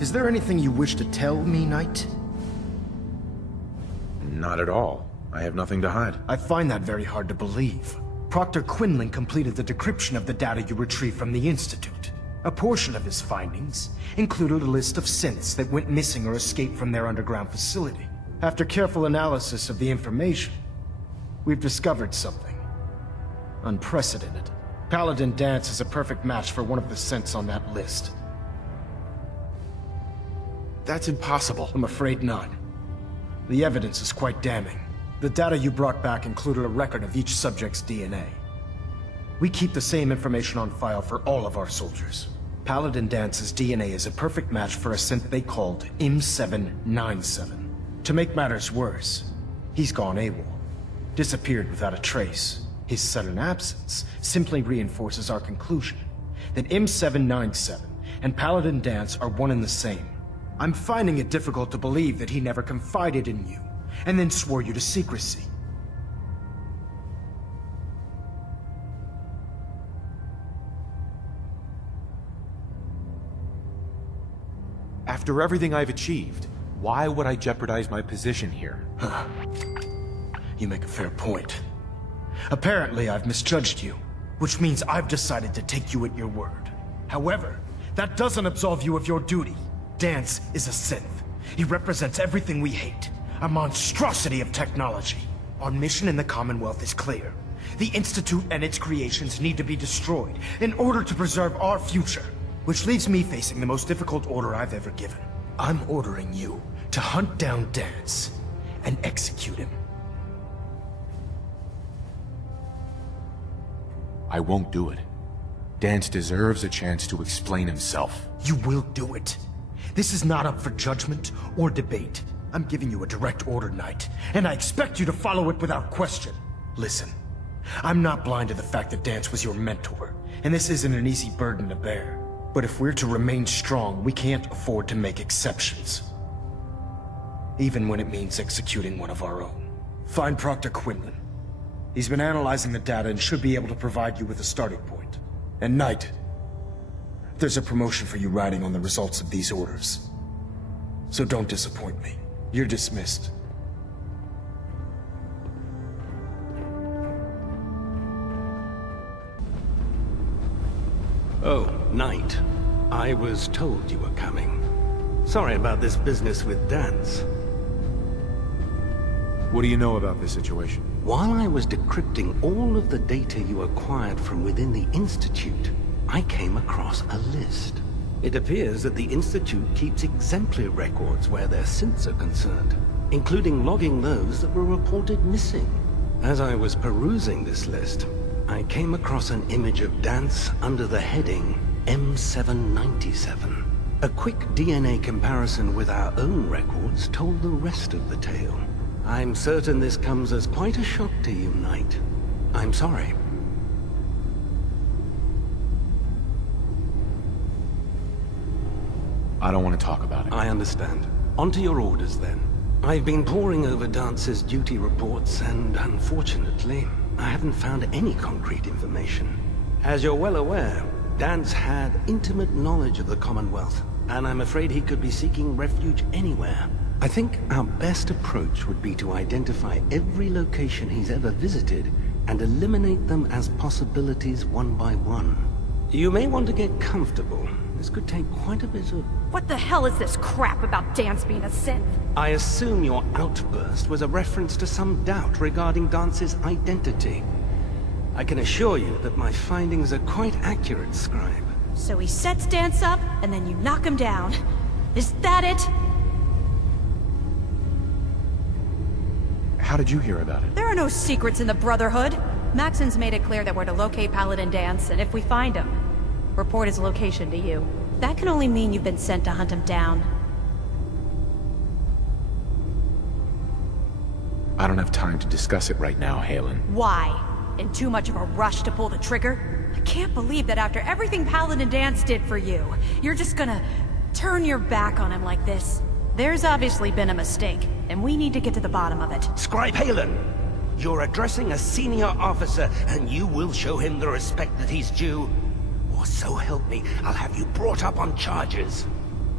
Is there anything you wish to tell me, Knight? Not at all. I have nothing to hide. I find that very hard to believe. Proctor Quinlan completed the decryption of the data you retrieved from the Institute. A portion of his findings included a list of synths that went missing or escaped from their underground facility. After careful analysis of the information, we've discovered something unprecedented. Paladin Danse is a perfect match for one of the synths on that list. That's impossible. I'm afraid not. The evidence is quite damning. The data you brought back included a record of each subject's DNA. We keep the same information on file for all of our soldiers. Paladin Danse's DNA is a perfect match for a synth they called M797. To make matters worse, he's gone AWOL. Disappeared without a trace. His sudden absence simply reinforces our conclusion that M797 and Paladin Danse are one and the same. I'm finding it difficult to believe that he never confided in you, and then swore you to secrecy. After everything I've achieved, why would I jeopardize my position here? You make a fair point. Apparently, I've misjudged you, which means I've decided to take you at your word. However, that doesn't absolve you of your duty. Danse is a synth. He represents everything we hate. A monstrosity of technology. Our mission in the Commonwealth is clear. The Institute and its creations need to be destroyed in order to preserve our future. Which leaves me facing the most difficult order I've ever given. I'm ordering you to hunt down Danse and execute him. I won't do it. Danse deserves a chance to explain himself. You will do it. This is not up for judgment or debate. I'm giving you a direct order, Knight, and I expect you to follow it without question. Listen, I'm not blind to the fact that Danse was your mentor, and this isn't an easy burden to bear. But if we're to remain strong, we can't afford to make exceptions. Even when it means executing one of our own. Find Proctor Quinlan. He's been analyzing the data and should be able to provide you with a starting point. And Knight, there's a promotion for you riding on the results of these orders. So don't disappoint me. You're dismissed. Oh, Knight. I was told you were coming. Sorry about this business with Danse. What do you know about this situation? While I was decrypting all of the data you acquired from within the Institute, I came across a list. It appears that the Institute keeps exemplary records where their synths are concerned, including logging those that were reported missing. As I was perusing this list, I came across an image of Danse under the heading M797. A quick DNA comparison with our own records told the rest of the tale. I'm certain this comes as quite a shock to you, Knight. I'm sorry. I don't want to talk about it. I understand. On to your orders, then. I've been poring over Dance's duty reports, and unfortunately, I haven't found any concrete information. As you're well aware, Danse had intimate knowledge of the Commonwealth, and I'm afraid he could be seeking refuge anywhere. I think our best approach would be to identify every location he's ever visited and eliminate them as possibilities one by one. You may want to get comfortable. This could take quite a bit of... What the hell is this crap about Danse being a synth? I assume your outburst was a reference to some doubt regarding Dance's identity. I can assure you that my findings are quite accurate, Scribe. So he sets Danse up, and then you knock him down. Is that it? How did you hear about it? There are no secrets in the Brotherhood. Maxon's made it clear that we're to locate Paladin Danse, and if we find him, report his location to you. That can only mean you've been sent to hunt him down. I don't have time to discuss it right now, Haylen. Why? In too much of a rush to pull the trigger? I can't believe that after everything Paladin Danse did for you, you're just gonna turn your back on him like this. There's obviously been a mistake, and we need to get to the bottom of it. Scribe Haylen! You're addressing a senior officer, and you will show him the respect that he's due. Or so help me, I'll have you brought up on charges.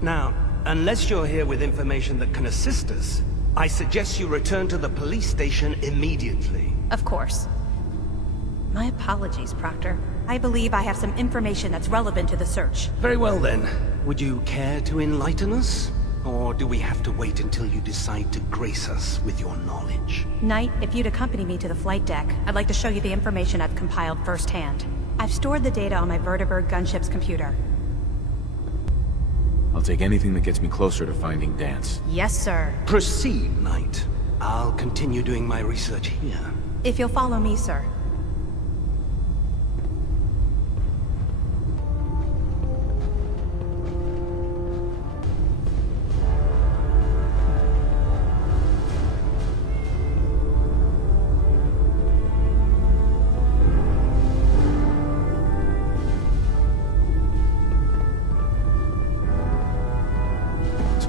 Now, Unless you're here with information that can assist us, I suggest you return to the police station immediately. Of course. My apologies, Proctor. I believe I have some information that's relevant to the search. Very well then. Would you care to enlighten us? Or do we have to wait until you decide to grace us with your knowledge? Knight, if you'd accompany me to the flight deck, I'd like to show you the information I've compiled firsthand. I've stored the data on my Vertibird gunship's computer. I'll take anything that gets me closer to finding Danse. Yes, sir. Proceed, Knight. I'll continue doing my research here. If you'll follow me, sir.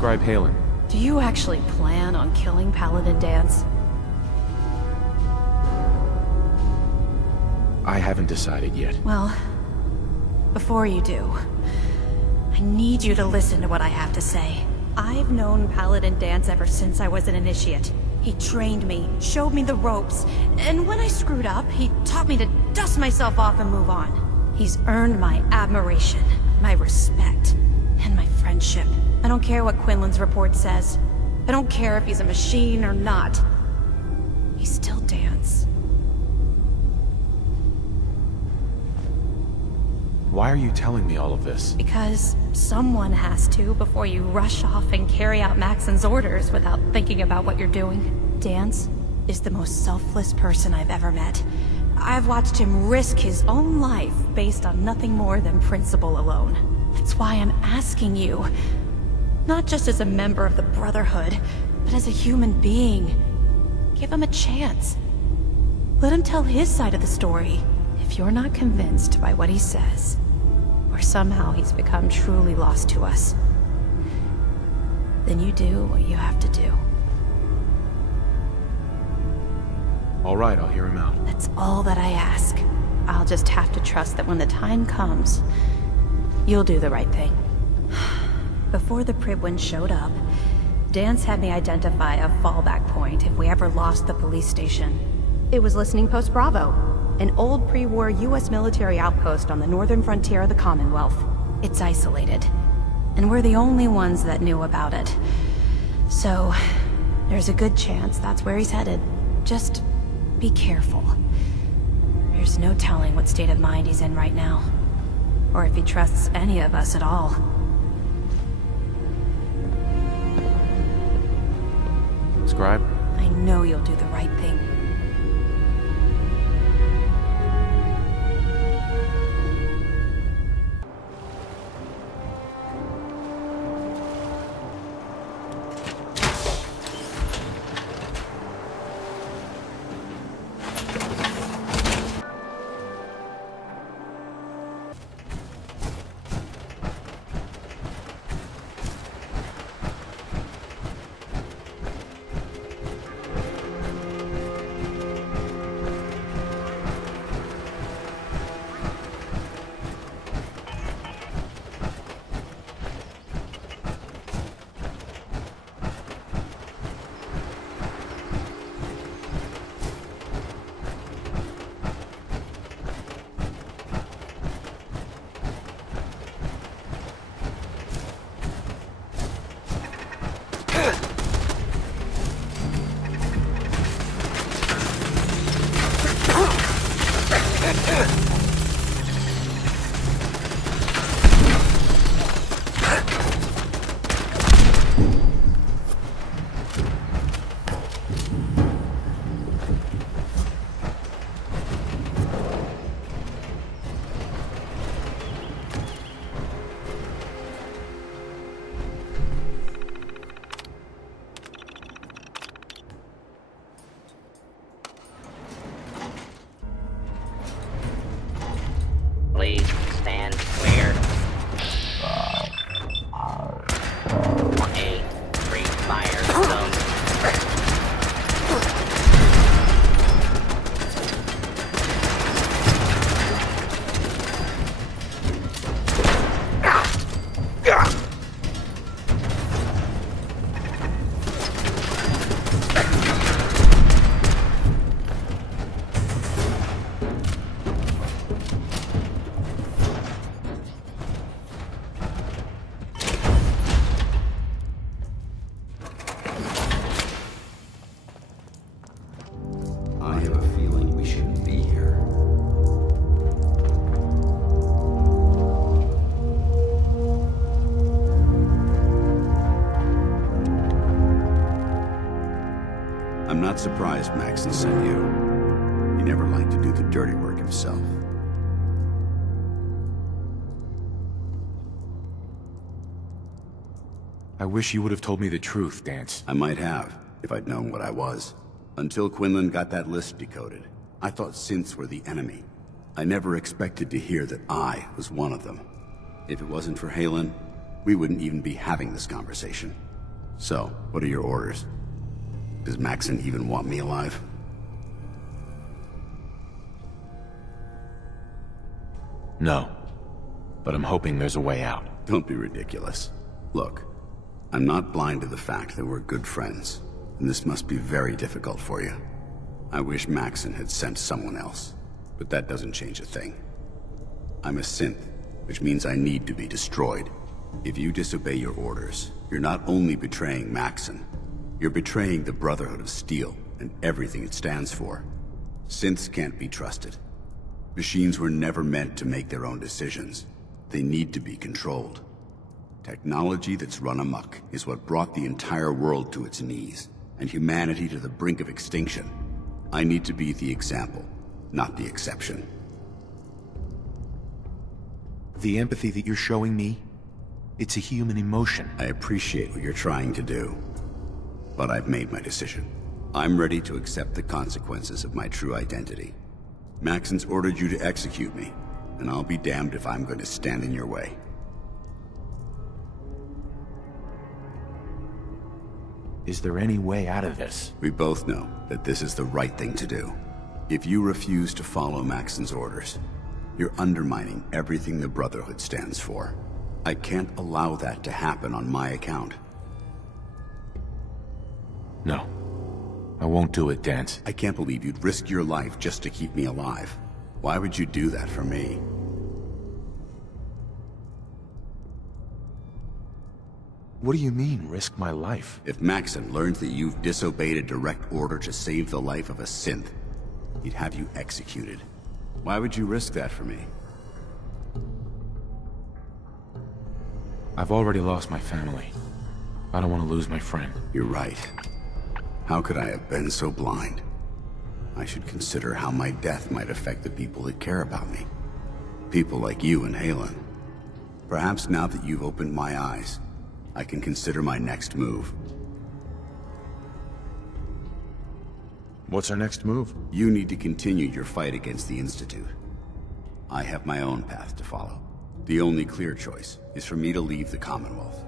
Scribe Haylen. Do you actually plan on killing Paladin Danse? I haven't decided yet. Well, before you do, I need you to listen to what I have to say. I've known Paladin Danse ever since I was an initiate. He trained me, showed me the ropes, and when I screwed up, he taught me to dust myself off and move on. He's earned my admiration, my respect, and my friendship. I don't care what Quinlan's report says. I don't care if he's a machine or not. He's still Danse. Why are you telling me all of this? Because someone has to before you rush off and carry out Maxon's orders without thinking about what you're doing. Danse is the most selfless person I've ever met. I've watched him risk his own life based on nothing more than principle alone. That's why I'm asking you. Not just as a member of the Brotherhood, but as a human being. Give him a chance. Let him tell his side of the story. If you're not convinced by what he says, or somehow he's become truly lost to us, then you do what you have to do. All right, I'll hear him out. That's all that I ask. I'll just have to trust that when the time comes, you'll do the right thing. Before the Pribwin showed up, Danse had me identify a fallback point if we ever lost the police station. It was Listening Post Bravo, an old pre-war US military outpost on the northern frontier of the Commonwealth. It's isolated, and we're the only ones that knew about it. So, there's a good chance that's where he's headed. Just be careful. There's no telling what state of mind he's in right now, or if he trusts any of us at all. Scribe? I know you'll do the right thing. not surprised Maxson sent you. He never liked to do the dirty work himself. I wish you would have told me the truth, Danse. I might have, if I'd known what I was. Until Quinlan got that list decoded, I thought synths were the enemy. I never expected to hear that I was one of them. If it wasn't for Haylen, we wouldn't even be having this conversation. So, what are your orders? Does Maxson even want me alive? No. But I'm hoping there's a way out. Don't be ridiculous. Look, I'm not blind to the fact that we're good friends, and this must be very difficult for you. I wish Maxson had sent someone else, but that doesn't change a thing. I'm a synth, which means I need to be destroyed. If you disobey your orders, you're not only betraying Maxson, you're betraying the Brotherhood of Steel and everything it stands for. Synths can't be trusted. Machines were never meant to make their own decisions. They need to be controlled. Technology that's run amok is what brought the entire world to its knees, and humanity to the brink of extinction. I need to be the example, not the exception. The empathy that you're showing me, it's a human emotion. I appreciate what you're trying to do, but I've made my decision. I'm ready to accept the consequences of my true identity. Maxson's ordered you to execute me, and I'll be damned if I'm going to stand in your way. Is there any way out of this? We both know that this is the right thing to do. If you refuse to follow Maxson's orders, you're undermining everything the Brotherhood stands for. I can't allow that to happen on my account. No. I won't do it, Danse. I can't believe you'd risk your life just to keep me alive. Why would you do that for me? What do you mean, risk my life? If Maxson learns that you've disobeyed a direct order to save the life of a synth, he'd have you executed. Why would you risk that for me? I've already lost my family. I don't want to lose my friend. You're right. How could I have been so blind? I should consider how my death might affect the people that care about me. People like you and Haylen. Perhaps now that you've opened my eyes, I can consider my next move. What's our next move? You need to continue your fight against the Institute. I have my own path to follow. The only clear choice is for me to leave the Commonwealth.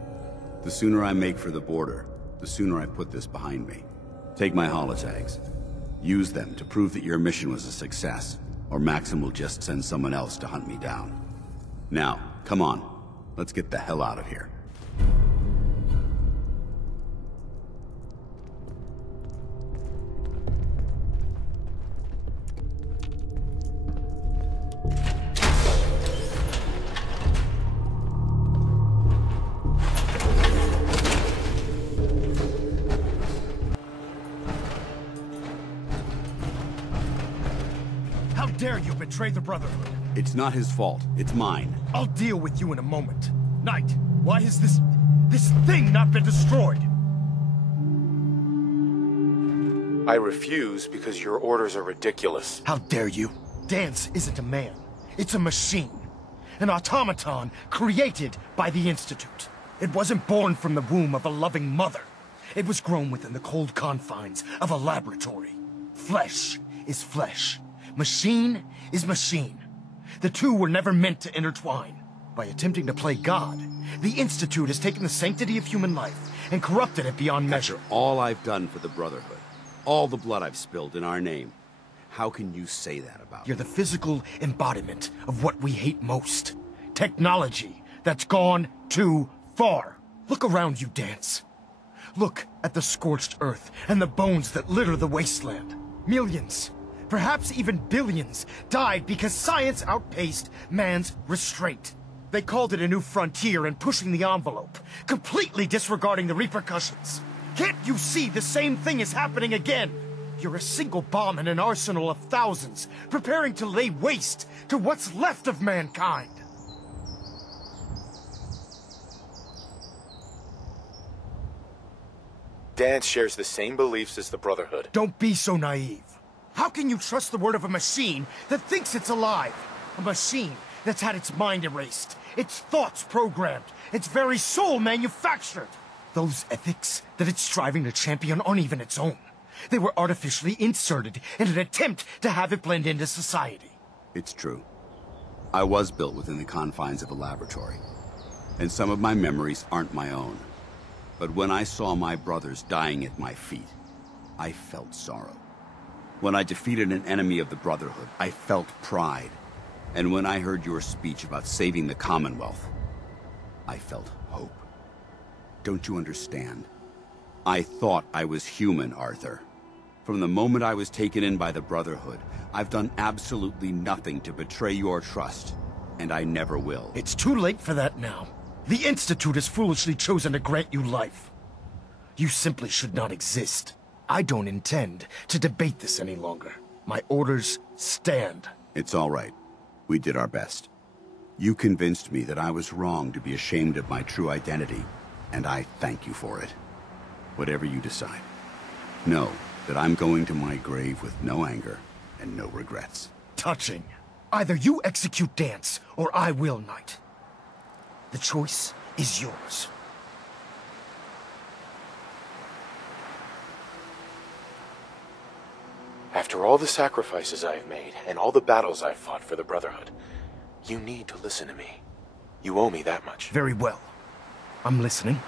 The sooner I make for the border, the sooner I put this behind me. Take my holotags. Use them to prove that your mission was a success, or Maxson will just send someone else to hunt me down. Now, come on. Let's get the hell out of here. How dare you betray the Brotherhood? It's not his fault. It's mine. I'll deal with you in a moment. Knight, why has this thing not been destroyed? I refuse because your orders are ridiculous. How dare you? Danse isn't a man. It's a machine. An automaton created by the Institute. It wasn't born from the womb of a loving mother. It was grown within the cold confines of a laboratory. Flesh is flesh. Machine is machine. The two were never meant to intertwine. By attempting to play God, the Institute has taken the sanctity of human life and corrupted it beyond measure. After all I've done for the Brotherhood, all the blood I've spilled in our name, how can you say that about You're me? the physical embodiment of what we hate most. Technology that's gone too far. Look around you, Danse. Look at the scorched earth and the bones that litter the wasteland. Millions, perhaps even billions, died because science outpaced man's restraint. They called it a new frontier and pushing the envelope, completely disregarding the repercussions. Can't you see the same thing is happening again? You're a single bomb in an arsenal of thousands, preparing to lay waste to what's left of mankind. Dance shares the same beliefs as the Brotherhood. Don't be so naive. How can you trust the word of a machine that thinks it's alive? A machine that's had its mind erased, its thoughts programmed, its very soul manufactured. Those ethics that it's striving to champion aren't even its own. They were artificially inserted in an attempt to have it blend into society. It's true. I was built within the confines of a laboratory, and some of my memories aren't my own. But when I saw my brothers dying at my feet, I felt sorrow. When I defeated an enemy of the Brotherhood, I felt pride. And when I heard your speech about saving the Commonwealth, I felt hope. Don't you understand? I thought I was human, Arthur. From the moment I was taken in by the Brotherhood, I've done absolutely nothing to betray your trust, and I never will. It's too late for that now. The Institute has foolishly chosen to grant you life. You simply should not exist. I don't intend to debate this any longer. My orders stand. It's all right. We did our best. You convinced me that I was wrong to be ashamed of my true identity, and I thank you for it. Whatever you decide, know that I'm going to my grave with no anger and no regrets. Touching. Either you execute Dance, or I will, Knight. The choice is yours. After all the sacrifices I've made, and all the battles I've fought for the Brotherhood, you need to listen to me. You owe me that much. Very well. I'm listening.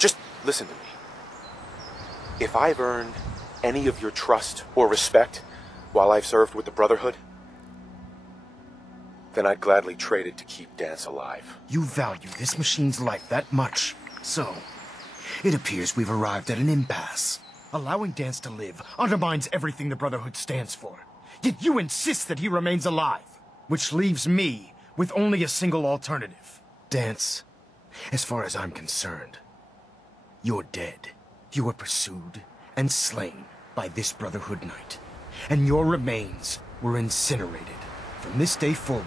Just listen to me. If I've earned any of your trust or respect while I've served with the Brotherhood, then I'd gladly trade it to keep Dance alive. You value this machine's life that much. So, it appears we've arrived at an impasse. Allowing Dance to live undermines everything the Brotherhood stands for. Yet you insist that he remains alive, which leaves me with only a single alternative. Dance, as far as I'm concerned, you're dead. You were pursued and slain by this Brotherhood Knight, and your remains were incinerated. From this day forward,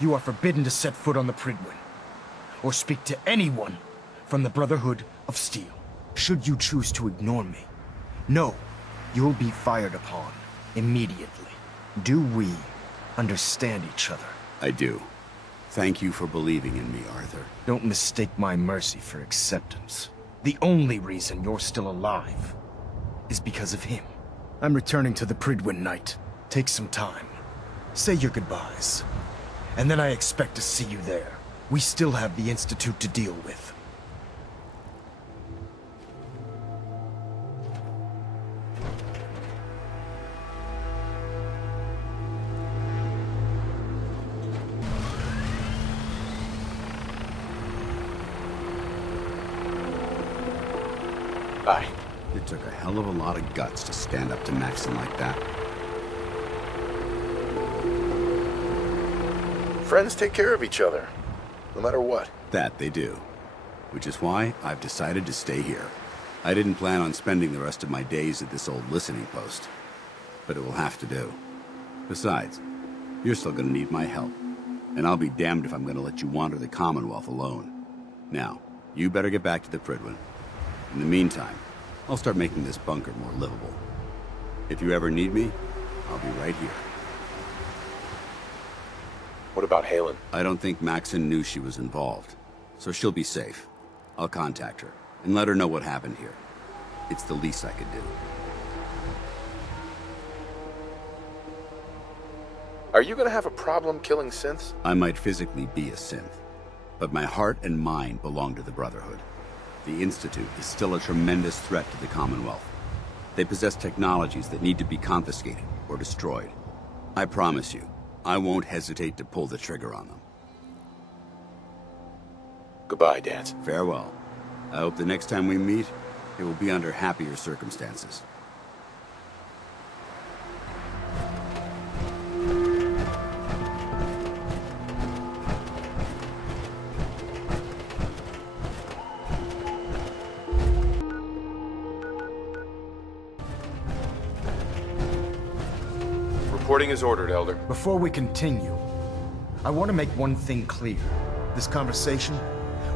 you are forbidden to set foot on the Prydwen, or speak to anyone from the Brotherhood of Steel. Should you choose to ignore me, know you'll be fired upon immediately. Do we understand each other? I do. Thank you for believing in me, Arthur. Don't mistake my mercy for acceptance. The only reason you're still alive is because of him. I'm returning to the Prydwen, Knight. Take some time. Say your goodbyes. And then I expect to see you there. We still have the Institute to deal with. Bye. It took a hell of a lot of guts to stand up to Maxon like that. Friends take care of each other, no matter what. That they do. Which is why I've decided to stay here. I didn't plan on spending the rest of my days at this old listening post, but it will have to do. Besides, you're still gonna need my help, and I'll be damned if I'm gonna let you wander the Commonwealth alone. Now, you better get back to the Prydwen. In the meantime, I'll start making this bunker more livable. If you ever need me, I'll be right here. What about Haylen? I don't think Maxon knew she was involved, so she'll be safe. I'll contact her and let her know what happened here. It's the least I could do. Are you gonna have a problem killing synths? I might physically be a synth, but my heart and mind belong to the Brotherhood. The Institute is still a tremendous threat to the Commonwealth. They possess technologies that need to be confiscated or destroyed. I promise you, I won't hesitate to pull the trigger on them. Goodbye, Dance. Farewell. I hope the next time we meet, it will be under happier circumstances. Reporting is ordered, Elder. Before we continue, I want to make one thing clear. This conversation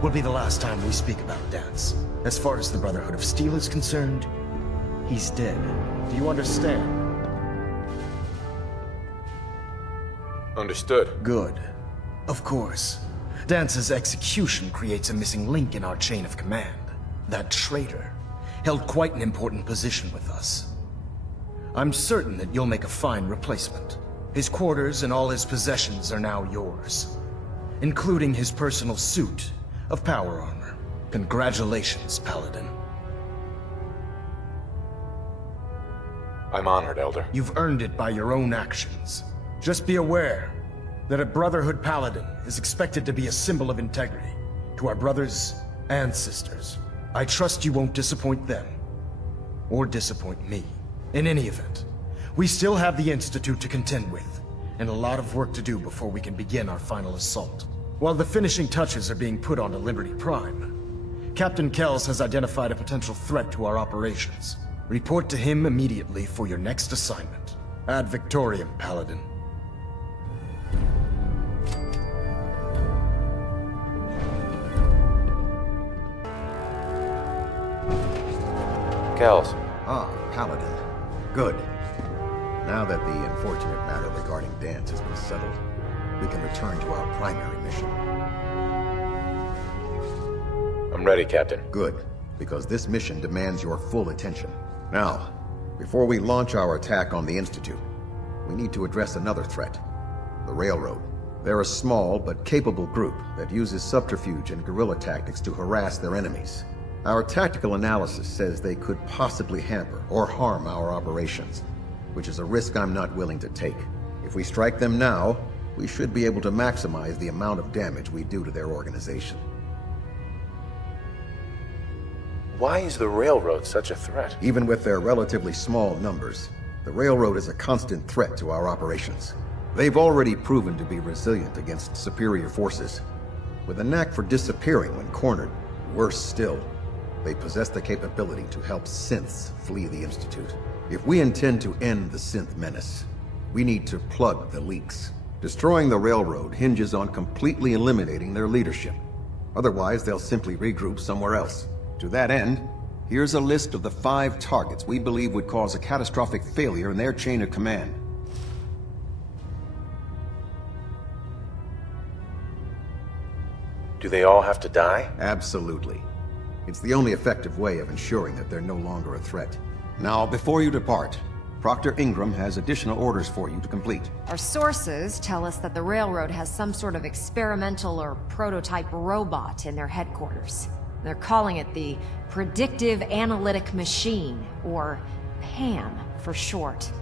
will be the last time we speak about Dance. As far as the Brotherhood of Steel is concerned, he's dead. Do you understand? Understood. Good. Of course. Dance's execution creates a missing link in our chain of command. That traitor held quite an important position with us. I'm certain that you'll make a fine replacement. His quarters and all his possessions are now yours, including his personal suit of power armor. Congratulations, Paladin. I'm honored, Elder. You've earned it by your own actions. Just be aware that a Brotherhood Paladin is expected to be a symbol of integrity to our brothers and sisters. I trust you won't disappoint them, or disappoint me. In any event, we still have the Institute to contend with, and a lot of work to do before we can begin our final assault. While the finishing touches are being put onto Liberty Prime, Captain Kells has identified a potential threat to our operations. Report to him immediately for your next assignment. Ad Victoriam, Paladin. Kells. Ah, Paladin. Good. Now that the unfortunate matter regarding Dance has been settled, we can return to our primary mission. I'm ready, Captain. Good, because this mission demands your full attention. Now, before we launch our attack on the Institute, we need to address another threat. The Railroad. They're a small but capable group that uses subterfuge and guerrilla tactics to harass their enemies. Our tactical analysis says they could possibly hamper or harm our operations, which is a risk I'm not willing to take. If we strike them now, we should be able to maximize the amount of damage we do to their organization. Why is the Railroad such a threat? Even with their relatively small numbers, the Railroad is a constant threat to our operations. They've already proven to be resilient against superior forces, with a knack for disappearing when cornered. Worse still, they possess the capability to help synths flee the Institute. If we intend to end the synth menace, we need to plug the leaks. Destroying the Railroad hinges on completely eliminating their leadership. Otherwise, they'll simply regroup somewhere else. To that end, here's a list of the 5 targets we believe would cause a catastrophic failure in their chain of command. Do they all have to die? Absolutely. It's the only effective way of ensuring that they're no longer a threat. Now, before you depart, Proctor Ingram has additional orders for you to complete. Our sources tell us that the Railroad has some sort of experimental or prototype robot in their headquarters. They're calling it the Predictive Analytic Machine, or PAM for short.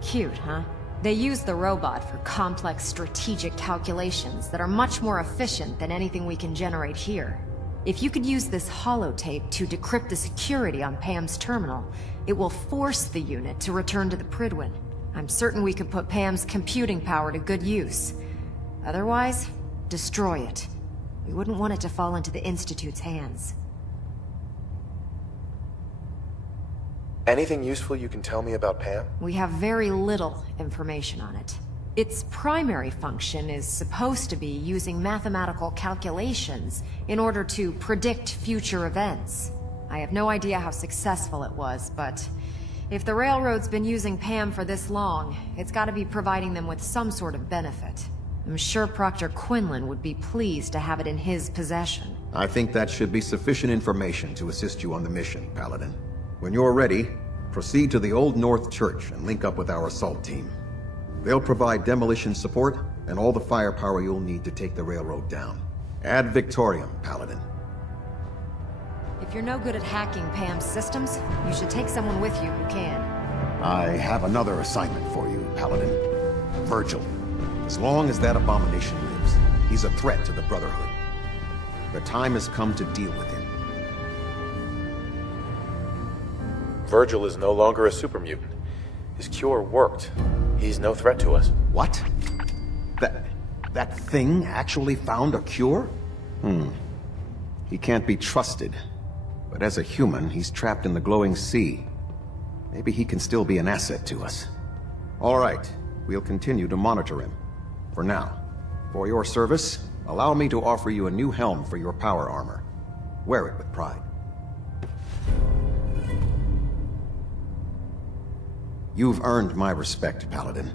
Cute, huh? They use the robot for complex strategic calculations that are much more efficient than anything we can generate here. If you could use this holotape to decrypt the security on Pam's terminal, it will force the unit to return to the Prydwen. I'm certain we could put Pam's computing power to good use. Otherwise, destroy it. We wouldn't want it to fall into the Institute's hands. Anything useful you can tell me about Pam? We have very little information on it. Its primary function is supposed to be using mathematical calculations in order to predict future events. I have no idea how successful it was, but if the Railroad's been using Pam for this long, it's gotta be providing them with some sort of benefit. I'm sure Proctor Quinlan would be pleased to have it in his possession. I think that should be sufficient information to assist you on the mission, Paladin. When you're ready, proceed to the Old North Church and link up with our assault team. They'll provide demolition support and all the firepower you'll need to take the Railroad down. Ad Victoriam, Paladin. If you're no good at hacking Pam's systems, you should take someone with you who can. I have another assignment for you, Paladin. Virgil. As long as that abomination lives, he's a threat to the Brotherhood. The time has come to deal with him. Virgil is no longer a super mutant. His cure worked. He's no threat to us. What? That thing actually found a cure? He can't be trusted. But as a human, he's trapped in the glowing sea. Maybe he can still be an asset to us. All right. we'll continue to monitor him. For now. For your service, allow me to offer you a new helm for your power armor. Wear it with pride. You've earned my respect, Paladin.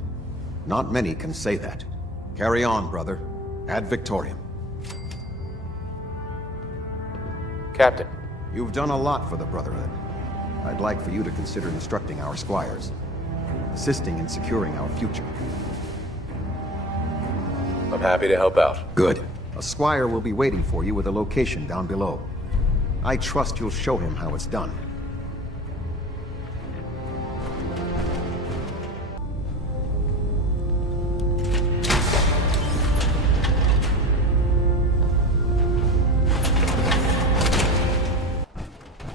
Not many can say that. Carry on, brother. Ad Victoriam. Captain. You've done a lot for the Brotherhood. I'd like for you to consider instructing our squires, assisting in securing our future. I'm happy to help out. Good. A squire will be waiting for you with a location down below. I trust you'll show him how it's done.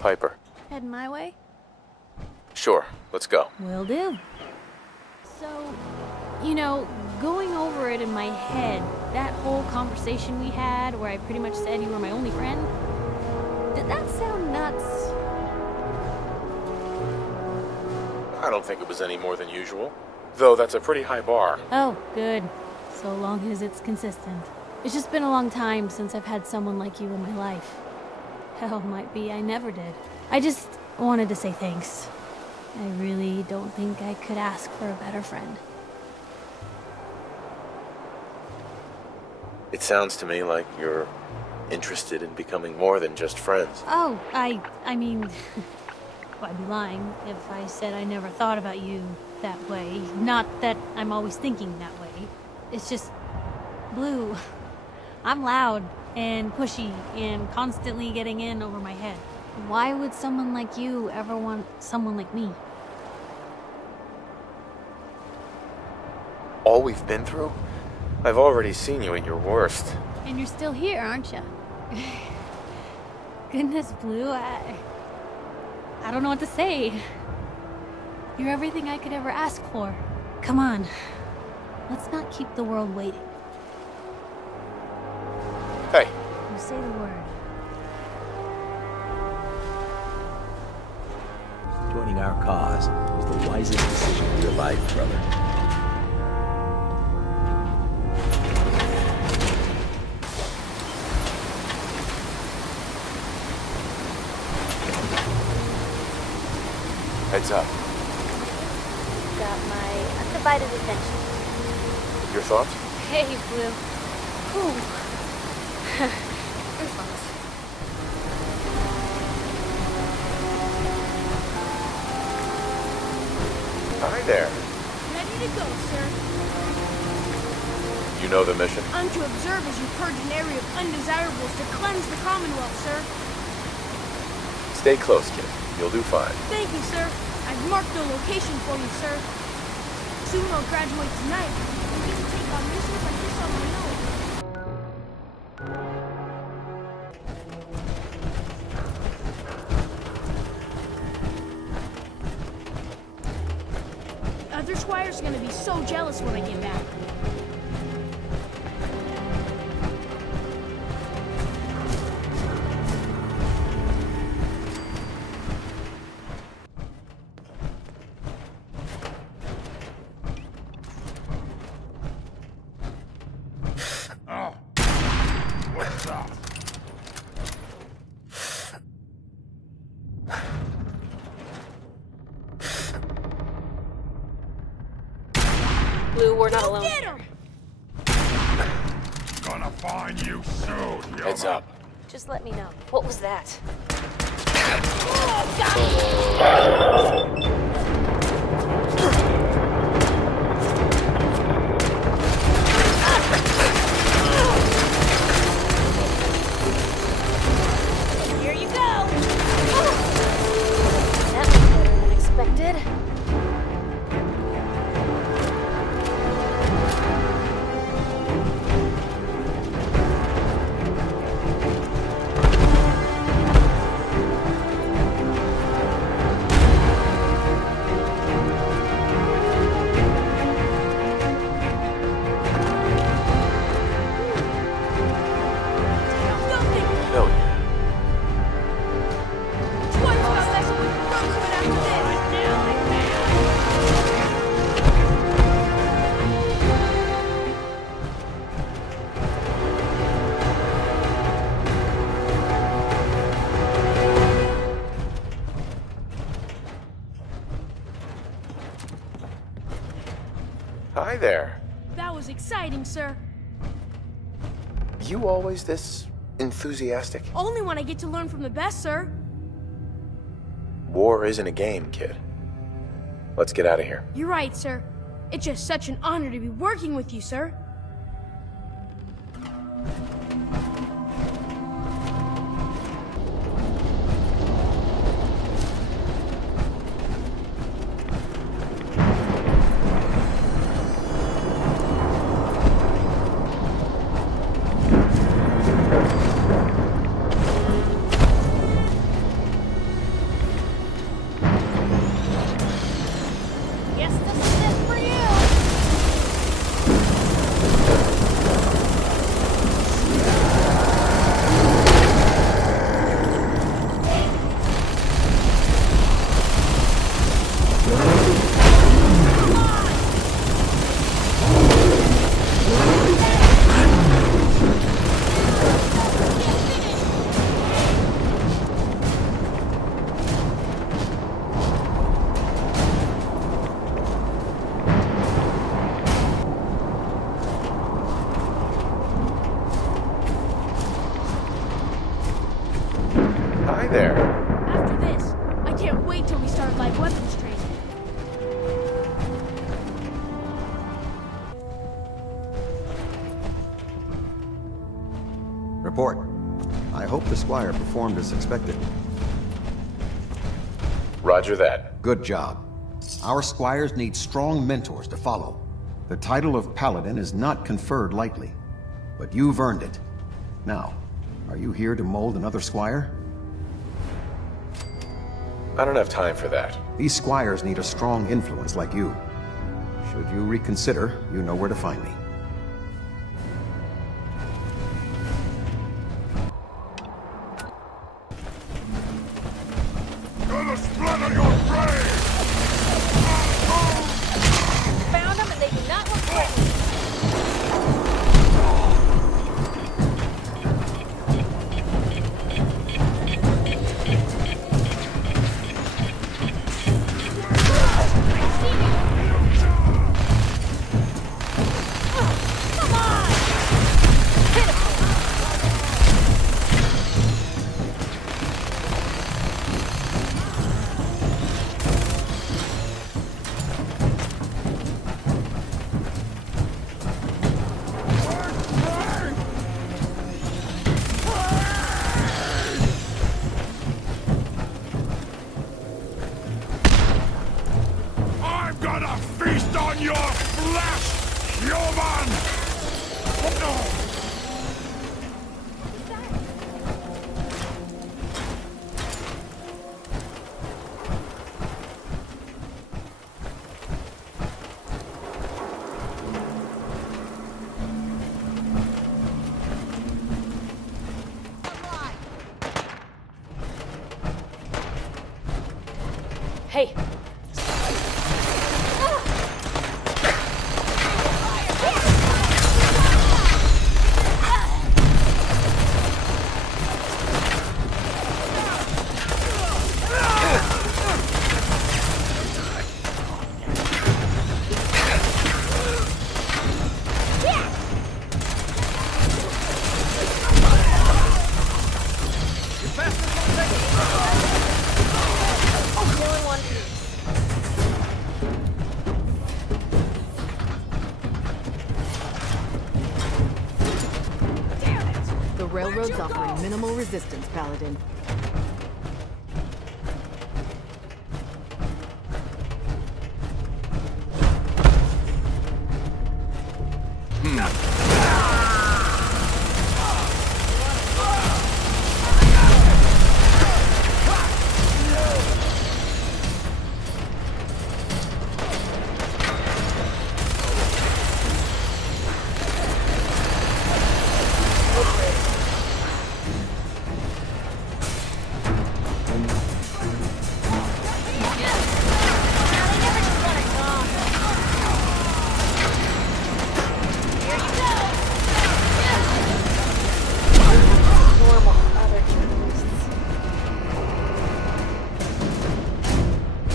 Piper. Head my way? Sure, let's go. Will do. So, you know, going over it in my head, that whole conversation we had where I pretty much said you were my only friend, did that sound nuts? I don't think it was any more than usual. Though that's a pretty high bar. Oh, good. So long as it's consistent. It's just been a long time since I've had someone like you in my life. Hell, might be I never did. I just wanted to say thanks. I really don't think I could ask for a better friend. It sounds to me like you're interested in becoming more than just friends. Oh, I mean, well, I'd be lying if I said I never thought about you that way. Not that I'm always thinking that way. It's just, Blue, I'm loud and pushy and constantly getting in over my head. Why would someone like you ever want someone like me? All we've been through? I've already seen you at your worst. And you're still here, aren't you? Goodness, Blue, I don't know what to say. You're everything I could ever ask for. Come on, let's not keep the world waiting. Hey. You say the word. Joining our cause was the wisest decision of your life, brother. Heads up. Got my undivided attention. Your thoughts? Hey, Blue. Whew. Earphones. Hi there. Ready to go, sir. You know the mission? I'm to observe as you purge an area of undesirables to cleanse the Commonwealth, sir. Stay close, kid. You'll do fine. Thank you, sir. I've marked the location for you, sir. Soon I'll graduate tonight and get to take on missions like this on my own. Other squires are gonna be so jealous when I get back. Blue, we're not alone. Get him! Gonna find you soon, human. Heads up. Just let me know. What was that? Oh, got him! Here you go! That was better than expected. Hi there. That was exciting, sir. You always this enthusiastic? Only when I get to learn from the best, sir. War isn't a game, kid. Let's get out of here. You're right, sir. It's just such an honor to be working with you, sir. Guess this is it for you. Hi there. After this, I can't wait till we start live weapons training. Report. I hope the Squire performed as expected. Roger that. Good job. Our Squires need strong mentors to follow. The title of Paladin is not conferred lightly, but you've earned it. Now, are you here to mold another Squire? I don't have time for that. These Squires need a strong influence like you. Should you reconsider, you know where to find me. Gonna splatter your brain! Found them and they do not look pretty. Come on! Pitiful. I'm gonna feast on your flesh, human! Hey. The railroad's offering minimal resistance, Paladin.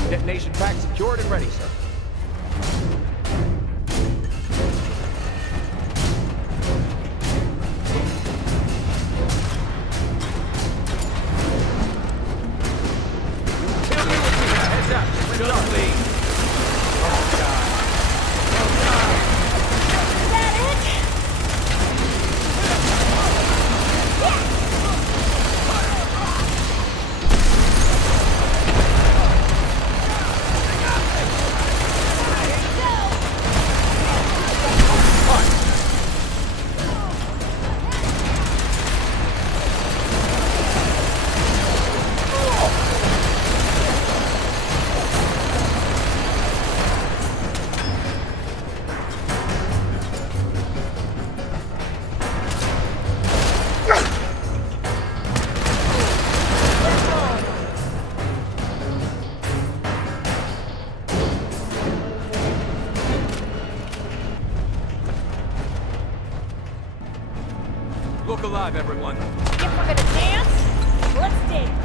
Detonation pack secured and ready, sir. alive, everyone. If we're gonna dance, let's dance.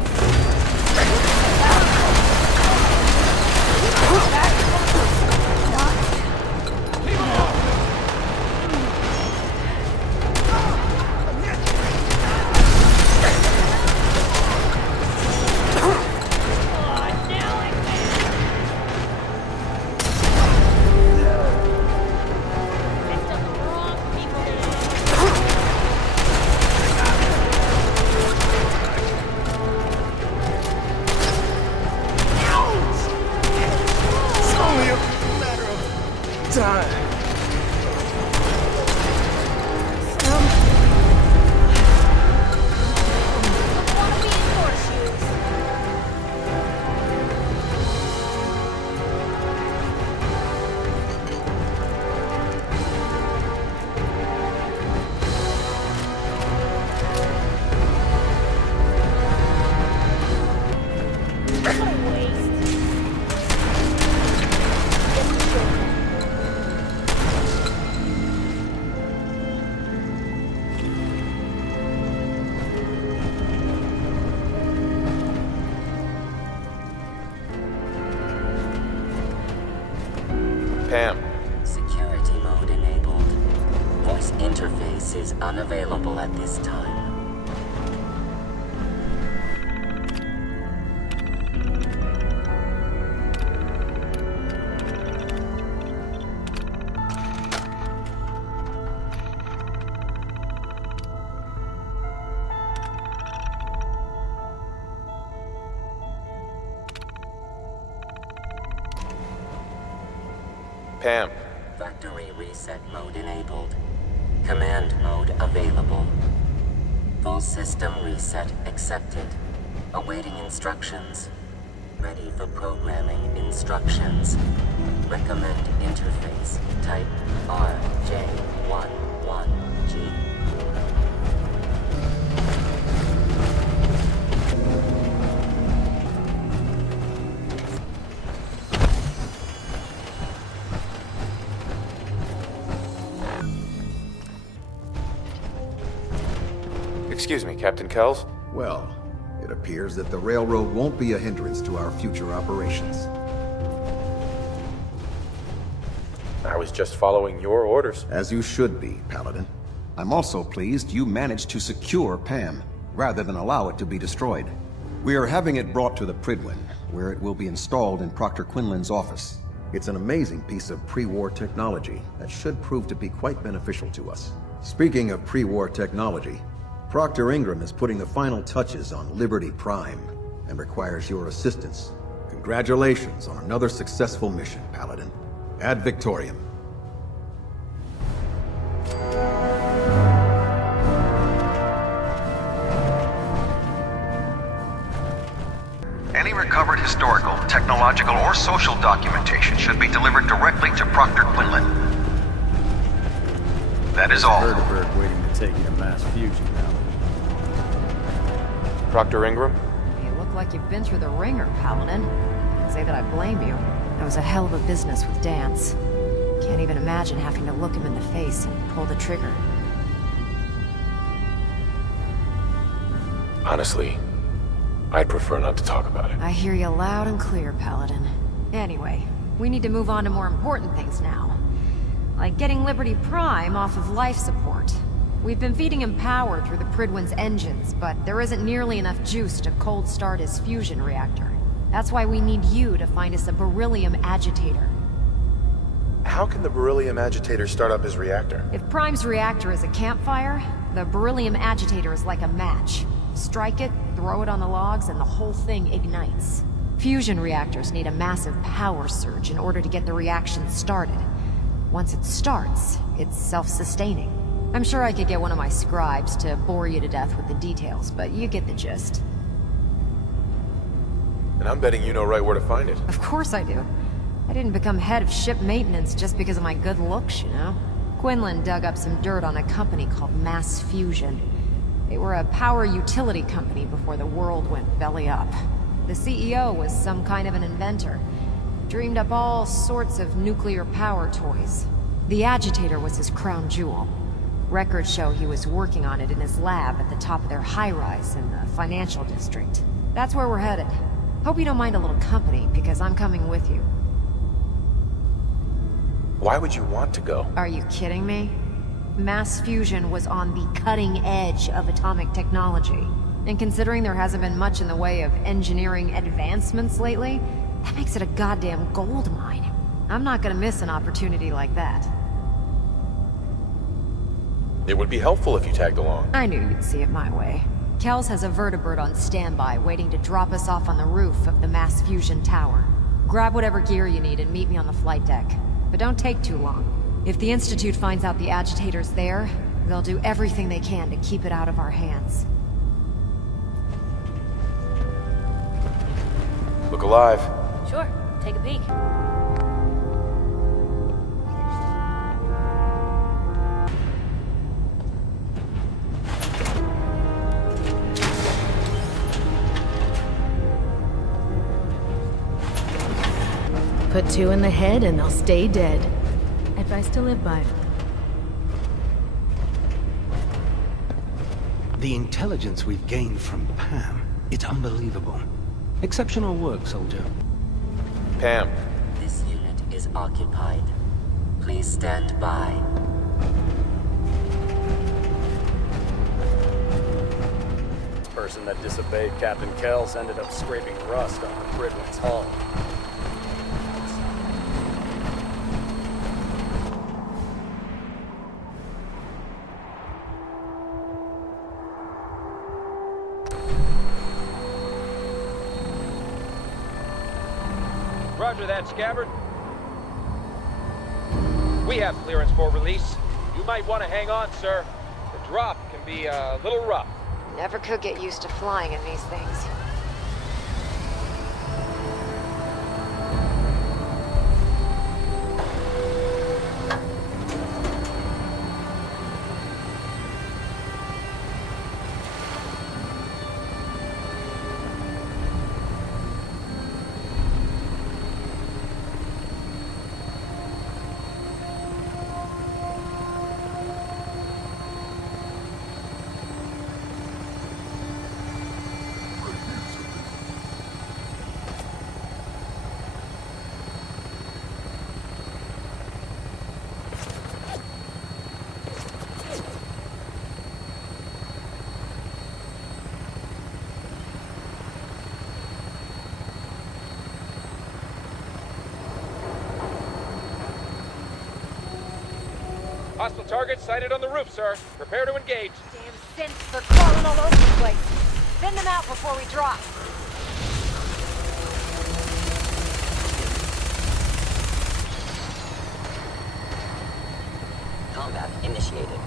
Pam. Security mode enabled. Voice interface is unavailable at this time. Pam. Factory reset mode enabled. Command mode available. Full system reset accepted. Awaiting instructions. Ready for programming instructions. Recommend interface. Type RJ11G. Excuse me, Captain Kells? Well, it appears that the railroad won't be a hindrance to our future operations. I was just following your orders. As you should be, Paladin. I'm also pleased you managed to secure Pam, rather than allow it to be destroyed. We are having it brought to the Prydwen, where it will be installed in Proctor Quinlan's office. It's an amazing piece of pre-war technology that should prove to be quite beneficial to us. Speaking of pre-war technology, Proctor Ingram is putting the final touches on Liberty Prime and requires your assistance. Congratulations on another successful mission, Paladin. Ad Victoriam. Any recovered historical, technological, or social documentation should be delivered directly to Proctor Quinlan. That is all. Vertibird waiting to take you to mass fusion now. Proctor Ingram? You look like you've been through the ringer, Paladin. Can't say that I blame you. That was a hell of a business with Dance. Can't even imagine having to look him in the face and pull the trigger. Honestly, I'd prefer not to talk about it. I hear you loud and clear, Paladin. Anyway, we need to move on to more important things now. Like getting Liberty Prime off of life support. We've been feeding him power through the Prydwen's engines, but there isn't nearly enough juice to cold start his fusion reactor. That's why we need you to find us a beryllium agitator. How can the beryllium agitator start up his reactor? If Prime's reactor is a campfire, the beryllium agitator is like a match. Strike it, throw it on the logs, and the whole thing ignites. Fusion reactors need a massive power surge in order to get the reaction started. Once it starts, it's self-sustaining. I'm sure I could get one of my scribes to bore you to death with the details, but you get the gist. And I'm betting you know right where to find it. Of course I do. I didn't become head of ship maintenance just because of my good looks, you know? Quinlan dug up some dirt on a company called Mass Fusion. They were a power utility company before the world went belly up. The CEO was some kind of an inventor. Dreamed up all sorts of nuclear power toys. The agitator was his crown jewel. Records show he was working on it in his lab at the top of their high-rise in the financial district. That's where we're headed. Hope you don't mind a little company, because I'm coming with you. Why would you want to go? Are you kidding me? Mass fusion was on the cutting edge of atomic technology. And considering there hasn't been much in the way of engineering advancements lately, that makes it a goddamn gold mine. I'm not gonna miss an opportunity like that. It would be helpful if you tagged along. I knew you'd see it my way. Kells has a vertibird on standby, waiting to drop us off on the roof of the mass fusion tower. Grab whatever gear you need and meet me on the flight deck. But don't take too long. If the Institute finds out the agitator's there, they'll do everything they can to keep it out of our hands. Look alive. Sure, take a peek. Put 2 in the head and they'll stay dead. Advice to live by. The intelligence we've gained from Pam, it's unbelievable. Exceptional work, soldier. Pam. This unit is occupied. Please stand by. This person that disobeyed Captain Kells ended up scraping rust on the Bridwin's hull. Roger that, Scabbard. We have clearance for release. You might want to hang on, sir. The drop can be a little rough. Never could get used to flying in these things. Hostile target sighted on the roof, sir. Prepare to engage. Damn synths, they're crawling all over the place. Send them out before we drop. Combat initiated.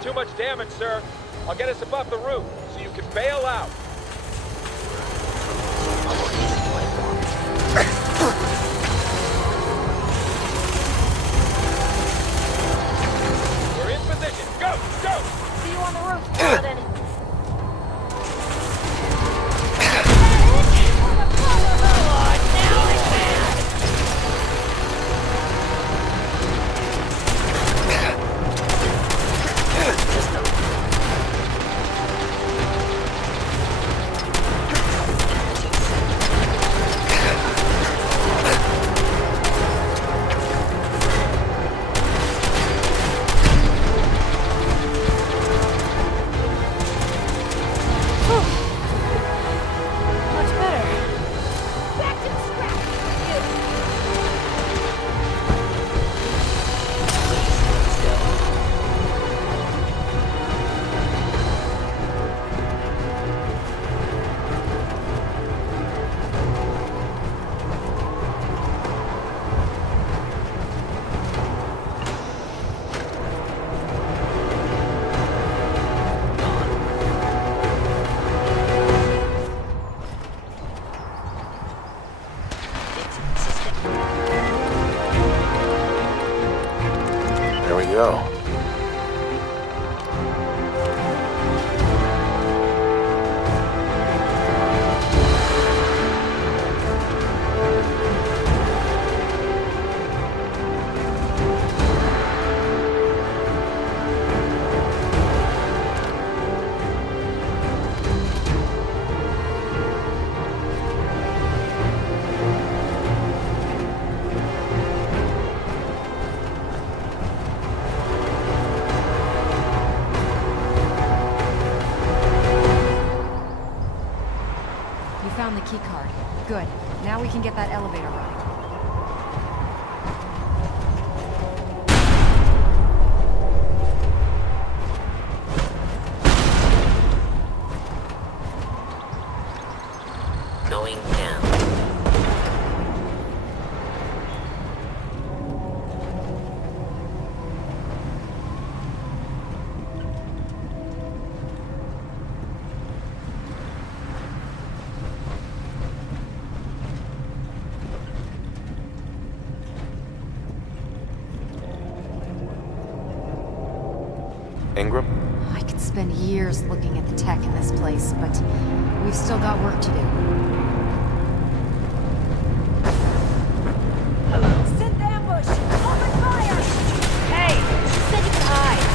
Too much damage, sir. I'll get us above the roof so you can bail out. We're in position. Go! Go! See you on the roof, Paladin. CEO. Found the key card. Good. Now we can get that elevator ride. Going down. Ingram? I could spend years looking at the tech in this place, but we've still got work to do. Synth ambush! Open fire! Hey, she said you could hide.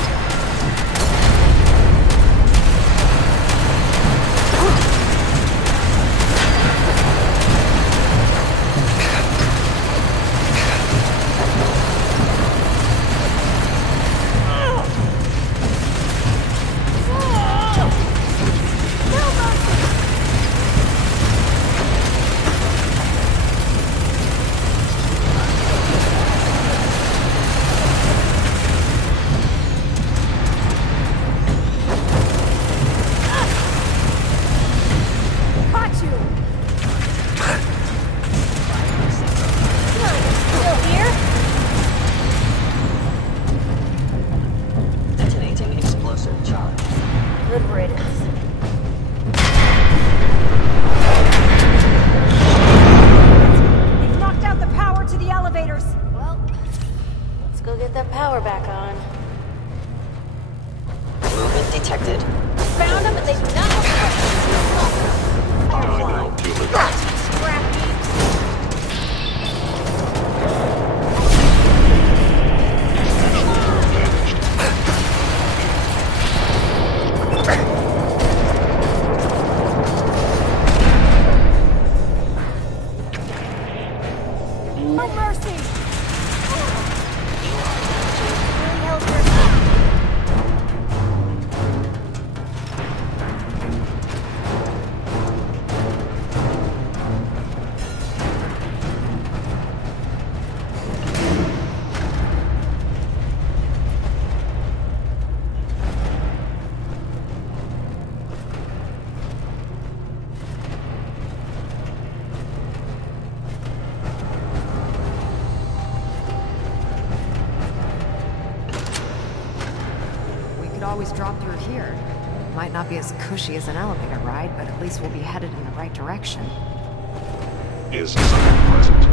Detected. Found them, and they do not no mercy. Always drop through here. Might not be as cushy as an elevator ride, but at least we'll be headed in the right direction. Is someone present?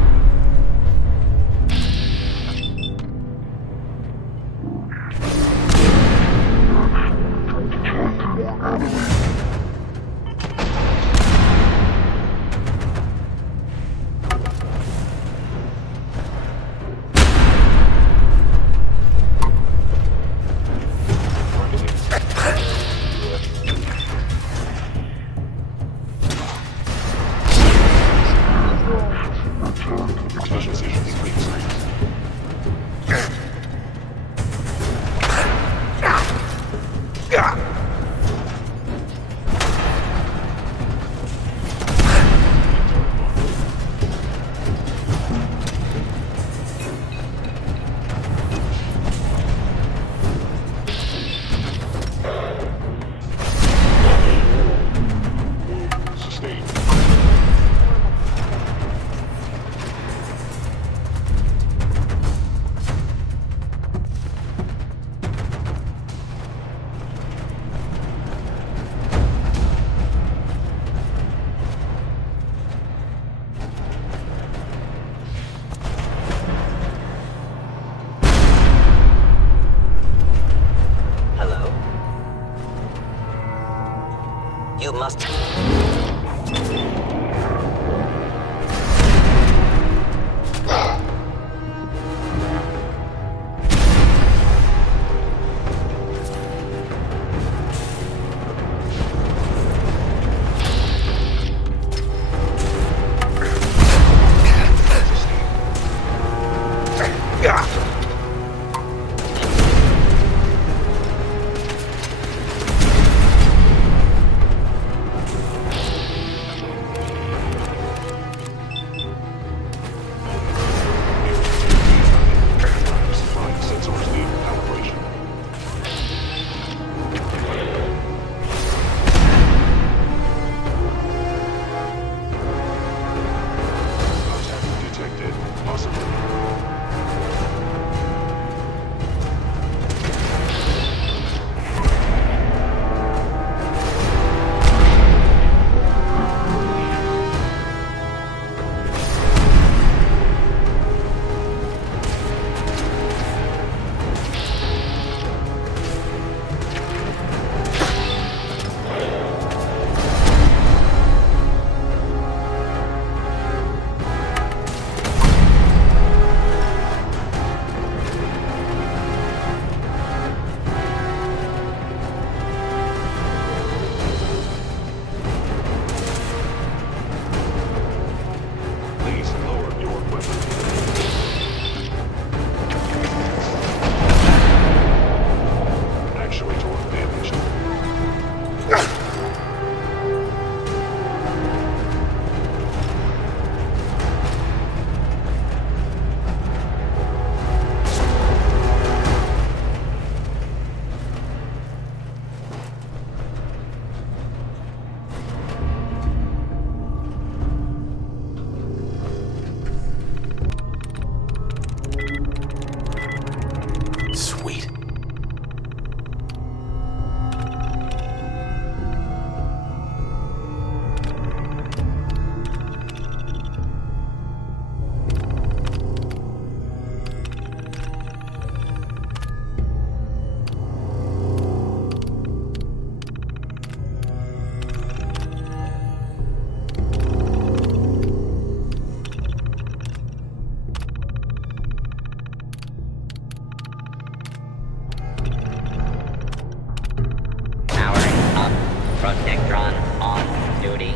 Protectron on duty.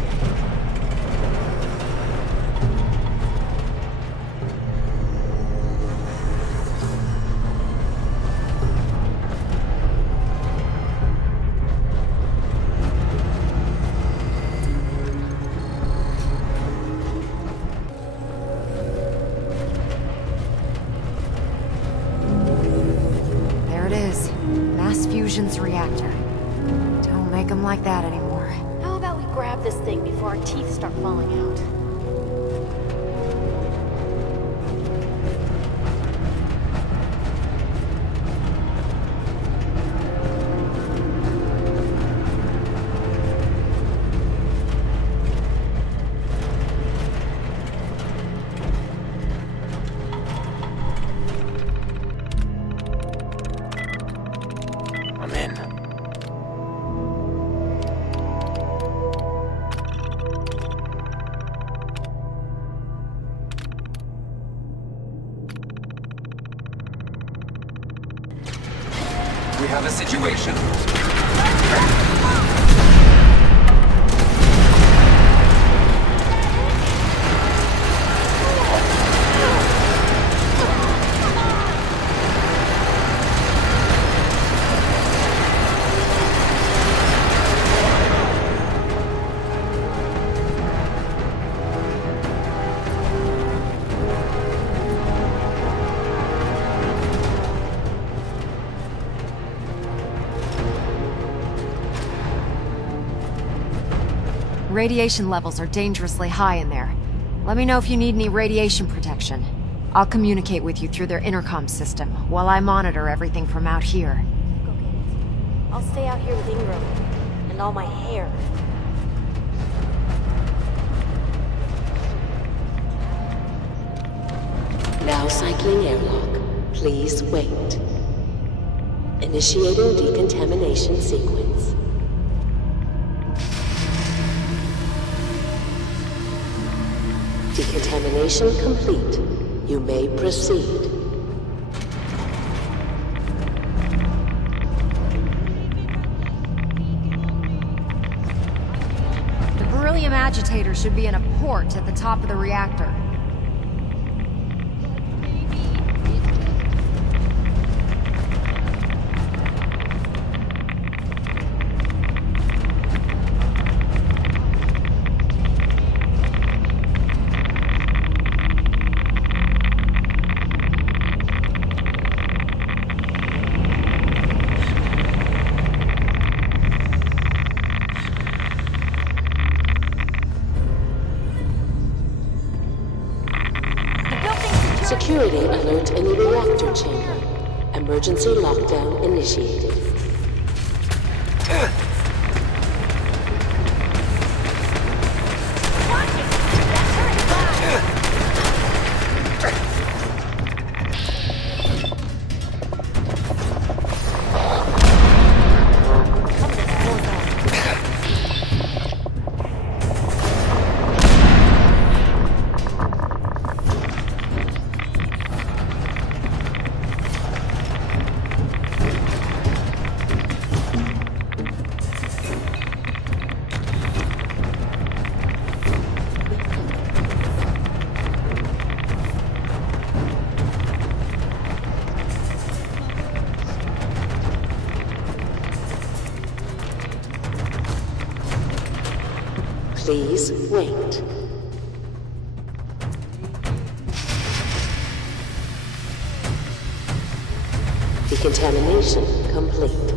There it is. Mass fusion's reactor. Don't make them like that anymore. How about we grab this thing before our teeth start falling out? I'm in. We have a situation. Radiation levels are dangerously high in there. Let me know if you need any radiation protection. I'll communicate with you through their intercom system, while I monitor everything from out here. Go get it. I'll stay out here with Ingram. And all my hair. Now cycling airlock. Please wait. Initiating decontamination sequence. Decontamination complete. You may proceed. The beryllium agitator should be in a port at the top of the reactor. Security alert in the reactor chamber. Emergency lockdown initiated. Please wait. Decontamination complete.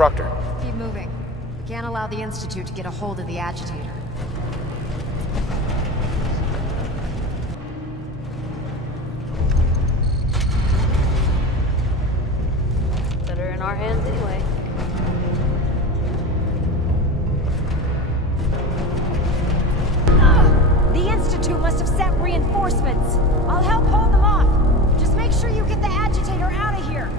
Proctor. Keep moving. We can't allow the Institute to get a hold of the agitator. Better in our hands anyway. The Institute must have sent reinforcements. I'll help hold them off. Just make sure you get the agitator out of here.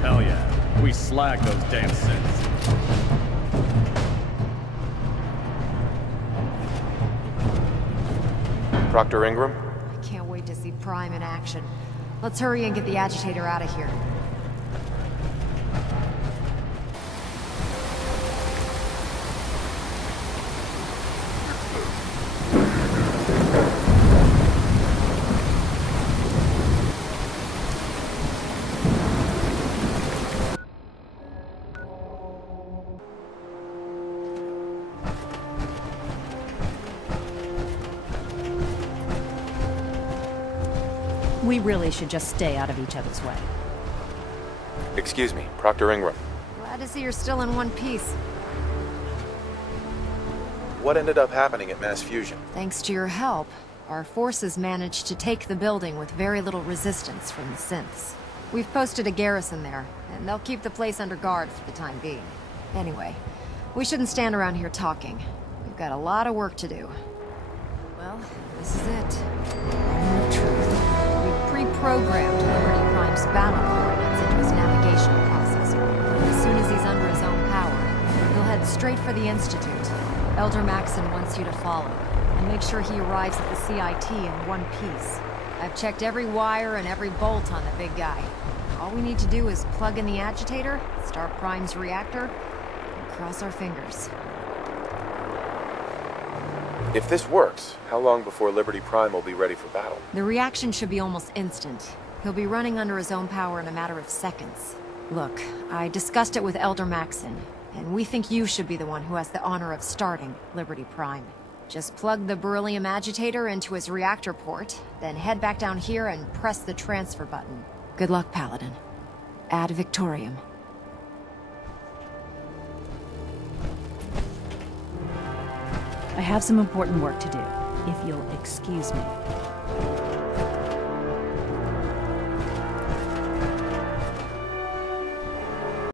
Hell yeah. We slag those damn synths. Proctor Ingram? I can't wait to see Prime in action. Let's hurry and get the agitator out of here. We really should just stay out of each other's way. Excuse me, Proctor Ingram. Glad to see you're still in one piece. What ended up happening at Mass Fusion? Thanks to your help, our forces managed to take the building with very little resistance from the synths. We've posted a garrison there, and they'll keep the place under guard for the time being. Anyway, we shouldn't stand around here talking. We've got a lot of work to do. Well, this is it. Moment of truth. We've pre-programmed Liberty Prime's battle coordinates into his navigational processor. As soon as he's under his own power, he'll head straight for the Institute. Elder Maxon wants you to follow, and make sure he arrives at the CIT in one piece. I've checked every wire and every bolt on the big guy. All we need to do is plug in the agitator, start Prime's reactor, and cross our fingers. If this works, how long before Liberty Prime will be ready for battle? The reaction should be almost instant. He'll be running under his own power in a matter of seconds. Look, I discussed it with Elder Maxon, and we think you should be the one who has the honor of starting Liberty Prime. Just plug the beryllium agitator into his reactor port, then head back down here and press the transfer button. Good luck, Paladin. Ad Victorium. I have some important work to do, if you'll excuse me.